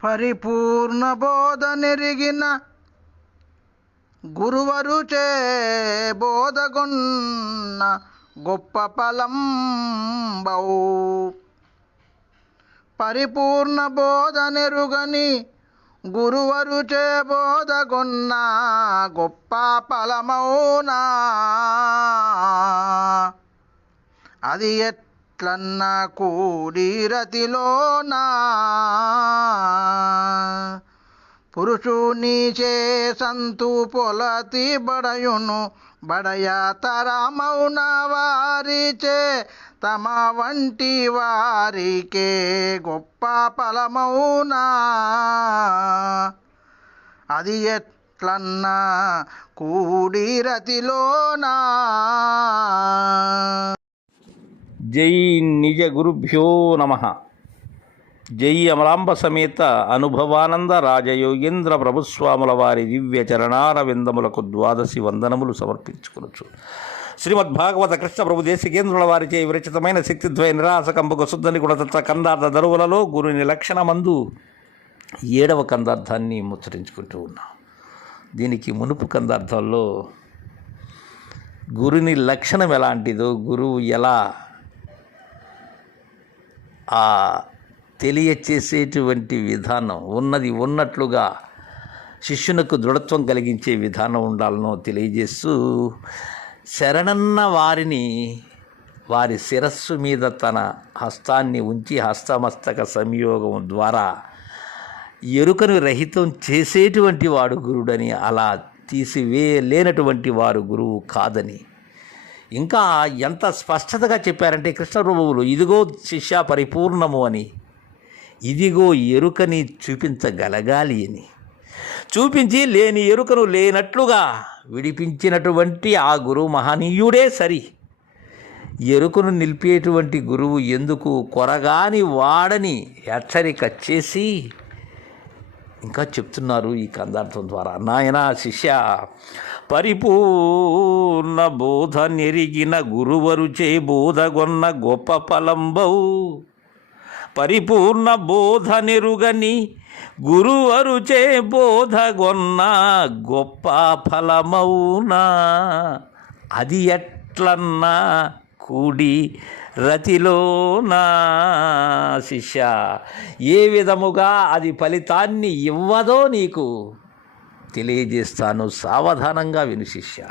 పరిపూర్ణ బోధ నెరిగిన గురువరు చే బోధగొన్న గొప్ప ఫలం బౌ పరిపూర్ణ బోధ నెరుగని గురువరు చే బోధగొన్న గొప్ప ఫలమౌనా అది ఎట్లన్నా కూడిరతిలోనా పురుషుని చే సంతు పొలతి బడయును బడయాతరమౌన వారిచే తమ వంటి వారికే గొప్ప ఫలమౌనా? అది ఎట్లన్నా కూడిరతిలోనా జై నిజ గురుభ్యో నమ. జై అమలాంబ సమేత అనుభవానంద రాజయోగేంద్ర ప్రభుస్వాముల వారి దివ్య చరణారవిందములకు ద్వాదశి వందనములు సమర్పించుకొనొచ్చు శ్రీమద్భాగవత కృష్ణ ప్రభు దేశికేంద్రుల వారిచే విరచితమైన శక్తిద్వయ నిరాసకంబకు శుద్ధని గుణతత్వ కందార్థ దరువులలో గురుని లక్షణమందు ఏడవ కందార్థాన్ని ముచ్చరించుకుంటూ ఉన్నాం. దీనికి మునుపు కందార్థంలో గురుని లక్షణం ఎలాంటిదో గురువు ఎలా ఆ తెలియచేసేటువంటి విధానం ఉన్నది ఉన్నట్లుగా శిష్యునకు దృఢత్వం కలిగించే విధానం ఉండాలనో తెలియజేస్తూ శరణన్న వారిని వారి శిరస్సు మీద తన హస్తాన్ని ఉంచి హస్తమస్తక సంయోగం ద్వారా ఎరుకను రహితం చేసేటువంటి వాడు గురుడని అలా తీసివేయలేనటువంటి వారు గురువు కాదని ఇంకా ఎంత స్పష్టతగా చెప్పారంటే కృష్ణ ప్రభువులు ఇదిగో శిష్య పరిపూర్ణము అని. ఇదిగో ఎరుకని చూపించగలగాలి అని. చూపించి లేని ఎరుకను లేనట్లుగా విడిపించినటువంటి ఆ గురువు మహనీయుడే సరి. ఎరుకను నిలిపేటువంటి గురువు ఎందుకు కొరగాని వాడని హెచ్చరిక చేసి ఇంకా చెప్తున్నారు ఈ కందార్థం ద్వారా. నాయన శిష్య పరిపూర్ణ బోధ నెరిగిన గురువరు చే బోధగొన్న గొప్ప ఫలంబౌ. పరిపూర్ణ బోధ నెరుగని గురువరు చే బోధగొన్న గొప్ప ఫలమౌనా. అది ఎట్లన్నా కూడి రతిలో నా శిష్య. ఏ విధముగా అది ఫలితాన్ని ఇవ్వదో నీకు తెలియజేస్తాను. సావధానంగా విను శిష్య.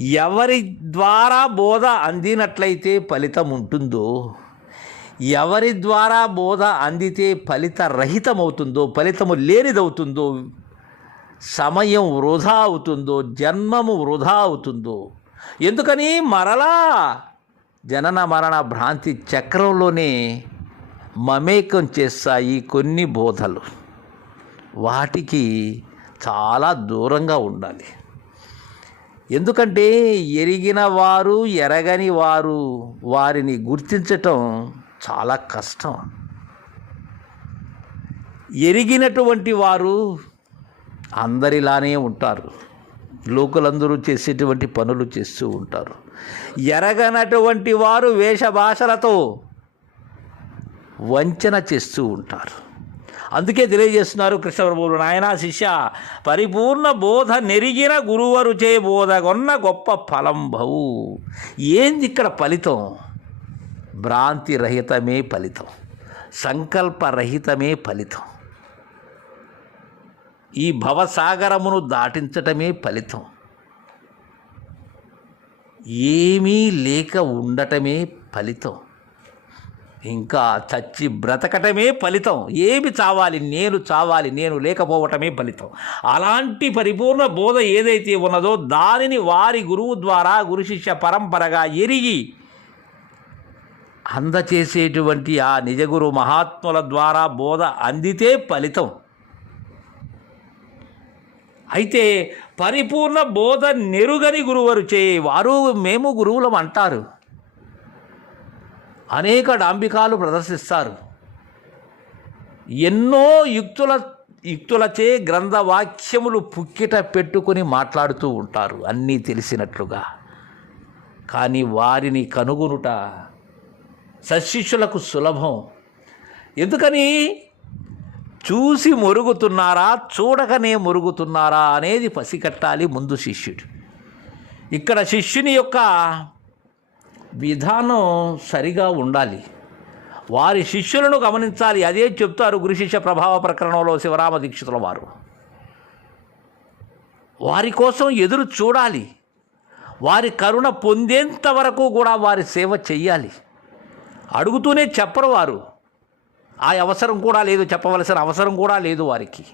ఎవరి ద్వారా బోధ అందినట్లయితే ఫలితం ఉంటుందో ఎవరి ద్వారా బోధ అందితే ఫలిత రహితమవుతుందో ఫలితము లేనిదవుతుందో సమయం వృధా అవుతుందో జన్మము వృధా అవుతుందో ఎందుకని మరలా జనన మరణ భ్రాంతి చక్రంలోనే మమేకం చేస్తాయి కొన్ని బోధలు. వాటికి చాలా దూరంగా ఉండాలి. ఎందుకంటే ఎరిగిన వారు ఎరగని వారు వారిని గుర్తించటం చాలా కష్టం. ఎరిగినటువంటి వారు అందరిలానే ఉంటారు. లోకులందరూ చేసేటువంటి పనులు చేస్తూ ఉంటారు. ఎరగనటువంటి వారు వేషభాషలతో వంచన చేస్తూ ఉంటారు. అందుకే తెలియజేస్తున్నారు కృష్ణప్రభువులు నాయన శిష్య పరిపూర్ణ బోధ నెరిగిన గురువరు చే బోధగొన్న గొప్ప ఫలం భవు ఏంది ఇక్కడ ఫలితం? భ్రాంతి రహితమే ఫలితం. సంకల్పరహితమే ఫలితం. ఈ భవసాగరమును దాటించటమే ఫలితం. ఏమీ లేక ఉండటమే ఫలితం. ఇంకా చచ్చి బ్రతకటమే ఫలితం. ఏమి చావాలి? నేను చావాలి. నేను లేకపోవటమే ఫలితం. అలాంటి పరిపూర్ణ బోధ ఏదైతే ఉన్నదో దానిని వారి గురువు ద్వారా గురు శిష్య పరంపరగా ఎరిగి అందచేసేటువంటి ఆ నిజగురు మహాత్ముల ద్వారా బోధ అందితే ఫలితం. అయితే పరిపూర్ణ బోధ నెరుగని గురువరు చే వారు మేము గురువులం అంటారు. అనేక డాంబికాలు ప్రదర్శిస్తారు. ఎన్నో యుక్తుల యుక్తులచే గ్రంథవాక్యములు పుక్కిట పెట్టుకొని మాట్లాడుతూ ఉంటారు. అన్నీ తెలిసినట్లుగా. కానీ వారిని కనుగొనుట సశిష్యులకు సులభం. ఎందుకని? చూసి మురుగుతున్నారా చూడకనే మురుగుతున్నారా అనేది పసికట్టాలి ముందు శిష్యుడు. ఇక్కడ శిష్యుని యొక్క విధానం సరిగా ఉండాలి. వారి శిష్యులను గమనించాలి. అదే చెప్తారు గురు శిష్య ప్రభావ ప్రకరణంలో శివరామ దీక్షితుల వారు. వారి కోసం ఎదురు చూడాలి. వారి కరుణ పొందేంత వరకు కూడా వారి సేవ చెయ్యాలి. అడుగుతూనే చెప్పరు వారు. ఆ అవసరం కూడా లేదు చెప్పవలసిన అవసరం కూడా లేదు వారికి.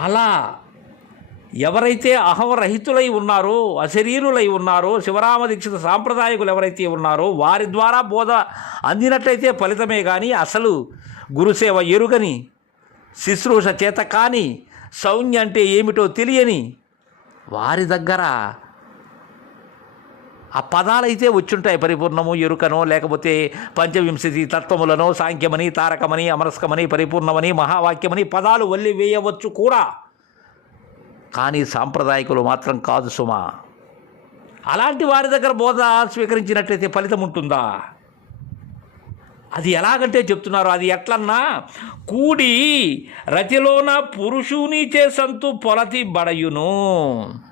అలా ఎవరైతే అహవరహితులై ఉన్నారో అశరీరులై ఉన్నారో శివరామ దీక్షిత సాంప్రదాయకులు ఎవరైతే ఉన్నారో వారి ద్వారా బోధ అందినట్లయితే ఫలితమే కానీ అసలు గురుసేవ ఎరుగని శుశ్రూష చేత కానీ సౌన్య అంటే ఏమిటో తెలియని వారి దగ్గర ఆ పదాలైతే వచ్చుంటాయి. పరిపూర్ణము ఎరుకనో లేకపోతే పంచవింశతి తత్వములను సాంఖ్యమని తారకమని అమరస్కమని పరిపూర్ణమని మహావాక్యమని పదాలు వల్లి వేయవచ్చు కూడా. కానీ సాంప్రదాయకులు మాత్రం కాదు సుమా. అలాంటి వారి దగ్గర బోధ స్వీకరించినట్లయితే ఫలితం ఉంటుందా? అది ఎలాగంటే చెప్తున్నారు అది ఎట్లన్నా కూడి రతిలోన పురుషుని చేసంతు పొలతి బడయును.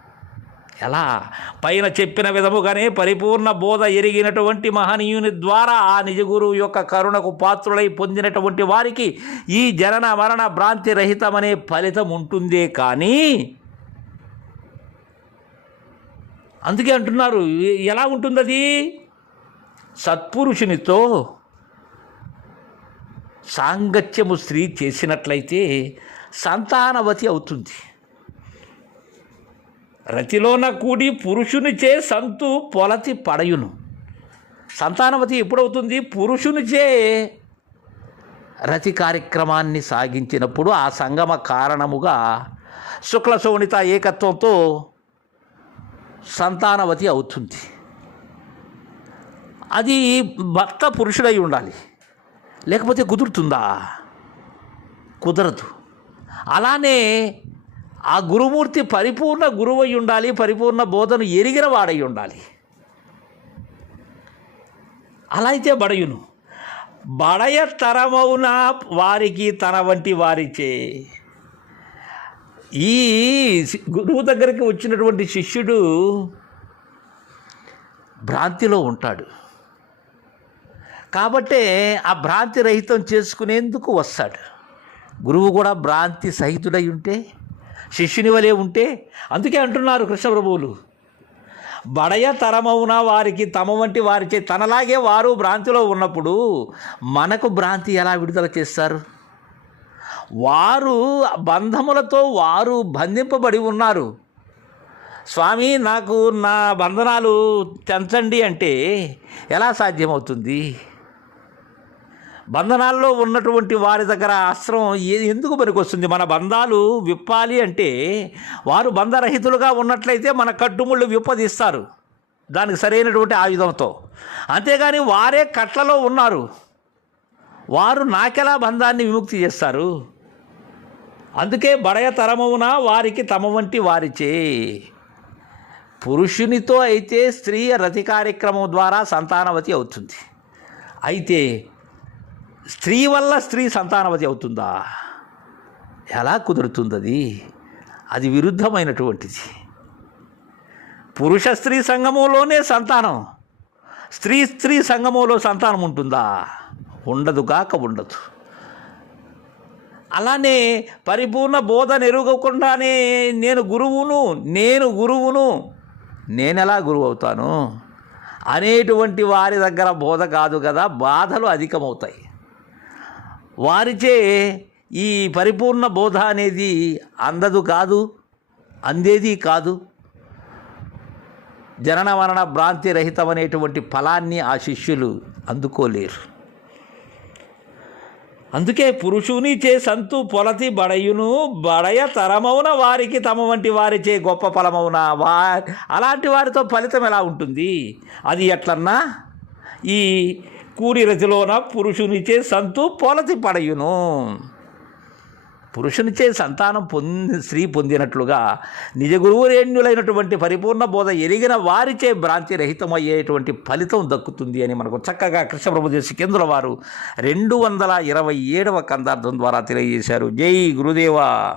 ఎలా? పైన చెప్పిన విధముగానే పరిపూర్ణ బోధ ఎరిగినటువంటి మహనీయుని ద్వారా ఆ నిజగురువు యొక్క కరుణకు పాత్రులై పొందినటువంటి వారికి ఈ జనన మరణ భ్రాంతి రహితమనే ఫలితం ఉంటుందే కానీ అందుకే అంటున్నారు ఎలా ఉంటుంది అది సత్పురుషునితో సాంగత్యము స్త్రీ చేసినట్లయితే సంతానవతి అవుతుంది. రతిలోన కూడి పురుషునిచే సంతు పొలతి పడయును. సంతానవతి ఎప్పుడవుతుంది? పురుషునిచే రతి కార్యక్రమాన్ని సాగించినప్పుడు ఆ సంగమ కారణముగా శుక్ల శోణిత ఏకత్వంతో సంతానవతి అవుతుంది. అది భర్త పురుషుడై ఉండాలి. లేకపోతే కుదురుతుందా? కుదరదు. అలానే ఆ గురుమూర్తి పరిపూర్ణ గురువై ఉండాలి పరిపూర్ణ బోధను ఎరిగిన వాడై ఉండాలి. అలా అయితే బడయును. బడయ తరమౌన వారికి తన వంటి వారిచే. ఈ గురువు దగ్గరికి వచ్చినటువంటి శిష్యుడు భ్రాంతిలో ఉంటాడు. కాబట్టే ఆ భ్రాంతి రహితం చేసుకునేందుకు వస్తాడు. గురువు కూడా భ్రాంతి సహితుడై ఉంటే శిష్యుని వలె ఉంటే అందుకే అంటున్నారు కృష్ణ ప్రభువులు. బడయ తరమవున వారికి తమ వంటి వారిచే తనలాగే వారు భ్రాంతిలో ఉన్నప్పుడు మనకు భ్రాంతి ఎలా విడుదల చేస్తారు? వారు బంధములతో వారు బంధింపబడి ఉన్నారు. స్వామి నాకు నా బంధనాలు తెంచండి అంటే ఎలా సాధ్యమవుతుంది? బంధనాల్లో ఉన్నటువంటి వారి దగ్గర అస్త్రం ఏ- ఎందుకు పనికొస్తుంది? మన బంధాలు విప్పాలి అంటే వారు బంధరహితులుగా ఉన్నట్లయితే మన కట్టుముళ్ళు విప్పదీస్తారు దానికి సరైనటువంటి ఆయుధంతో. అంతేగాని వారే కట్లలో ఉన్నారు. వారు నాకెలా బంధాన్ని విముక్తి చేస్తారు? అందుకే బడయ తరమవున వారికి తమ వంటి వారిచే. పురుషునితో అయితే స్త్రీ రతి కార్యక్రమం ద్వారా సంతానవతి అవుతుంది. అయితే స్త్రీ వల్ల స్త్రీ సంతానవతి అవుతుందా? ఎలా కుదురుతుంది అది అది విరుద్ధమైనటువంటిది. పురుష స్త్రీ సంగమంలోనే సంతానం. స్త్రీ స్త్రీ సంగమంలో సంతానం ఉంటుందా? ఉండదు కాక ఉండదు. అలానే పరిపూర్ణ బోధ నెరుగకుండానే నేను గురువును నేను గురువును నేనెలా గురువు అవుతాను అనేటువంటి వారి దగ్గర బోధ కాదు కదా బాధలు అధికమవుతాయి. వారిచే ఈ పరిపూర్ణ బోధ అనేది అందదు కాదు అందేది కాదు. జనన మరణ భ్రాంతి రహితమనేటువంటి ఫలాన్ని ఆ శిష్యులు అందుకోలేరు. అందుకే పురుషుని చే సంతు పొలతి బడయును బడయ తరమౌన వారికి తమ వంటి వారిచే గొప్ప ఫలమౌన? వా అలాంటి వారితో ఫలితం ఎలా ఉంటుంది? అది ఎట్లన్నా ఈ కూడి రతిలోన పురుషునిచే సంతు పోలతి పడయును. పురుషునిచే సంతానం పొంది స్త్రీ పొందినట్లుగా నిజ గురువురేణ్యులైనటువంటి పరిపూర్ణ బోధ ఎరిగిన వారిచే భ్రాంతి రహితమయ్యేటువంటి ఫలితం దక్కుతుంది అని మనకు చక్కగా కృష్ణప్రభుదేశ కేంద్రుల వారు రెండు వందల ఇరవై ఏడవ కందార్థం ద్వారా తెలియజేశారు. జై గురుదేవా.